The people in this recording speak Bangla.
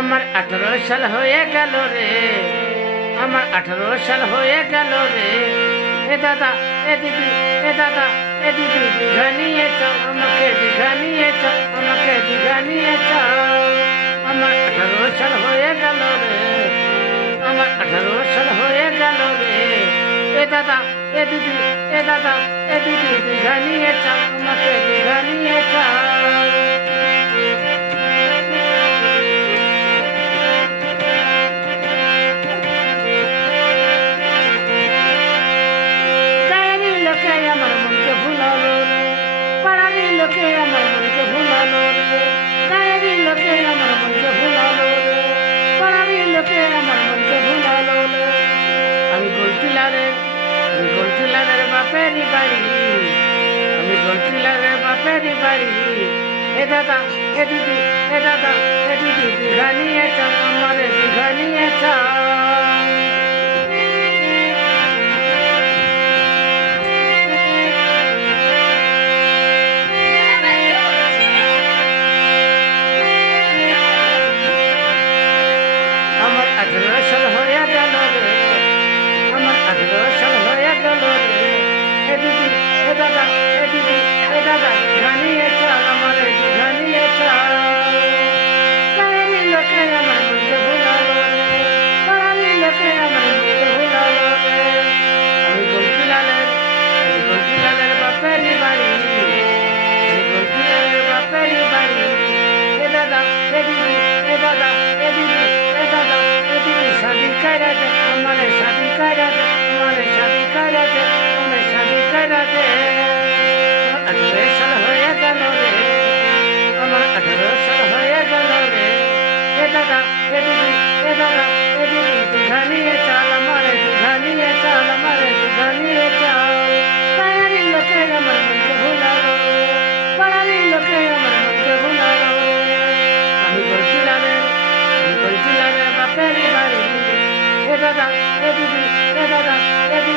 আমার 18 সাল হয়ে গেল রে, আমার 18 সাল হয়ে গেল রে। এ দাদা, এ দিদি, এ দাদা, এ দিদি, দীঘা নিয়ে চল, আমাকে দীঘা নিয়ে চল, আমাকে দীঘা নিয়ে চল। আমার 18 সাল হয়ে গেল রে, আমার 18 সাল হয়ে গেল রে। এ দাদা, এ দিদি, এ দাদা, এ দিদি, দীঘা নিয়ে চল, আমাকে দীঘা নিয়ে চল। লোকে আমার মনকে ভুলালো রে, পাড়ারই লোকে আমার মনকে ভুলালো রে, গায়েরই লোকে আমার মনকে ভুলালো রে, পাড়ারই লোকে আমার মনকে ভুলালো রে। আমি গোলটিলারের বাপেরই বাড়ি, আমি গোলটিলারের বাপেরই বাড়ি। এ দাদা, এ দিদি, এ দাদা, এ দিদি, দীঘা নিয়ে চল, আমারে দীঘা নিয়ে চল। আমার 18 সাল হয়ে গেল রে, আমার 18 সাল হয়ে গেল রে। এ দিদি, এ দাদা, এ দিদি, এ দাদা, দীঘা নিয়ে চল, আমারে দীঘা নিয়ে চল। গায়েরই লোকে আমার মনকে ভুলালো রে, পাড়ারই লোকে আমার মনকে ভুলালো রে। আমি গোলটিলালের বাপেরই বাড়ি, আমি গোলটিলালের বাপেরই বাড়ি। এ দাদা, এ দিদি, এ দাদা, এ দিদি, এ দাদা, এ দিদি, শাদি কইরা দে, আমারে শাদি কইরা দে, আমারে শাদি কইরা দে, আমারে শাদি কইরা দে। 18 সাল হয়ে গেল রে, আমার 18 সাল হয়ে গেল রে। এ দাদা, এ দিদি, এ দাদা, এ দিদি, দীঘা নিয়ে চল, আমারে দীঘা নিয়ে চল, আমারে দীঘা নিয়ে চল। গায়েরই লোকে আমার মনকে ভুলালো রে, পাড়ারই লোকে আমার মনকে ভুলালো রে। আমি গোলটিলারের বাপেরই বাড়ি। এ দাদা, এ দিদি, এ দাদা, এ দিদি,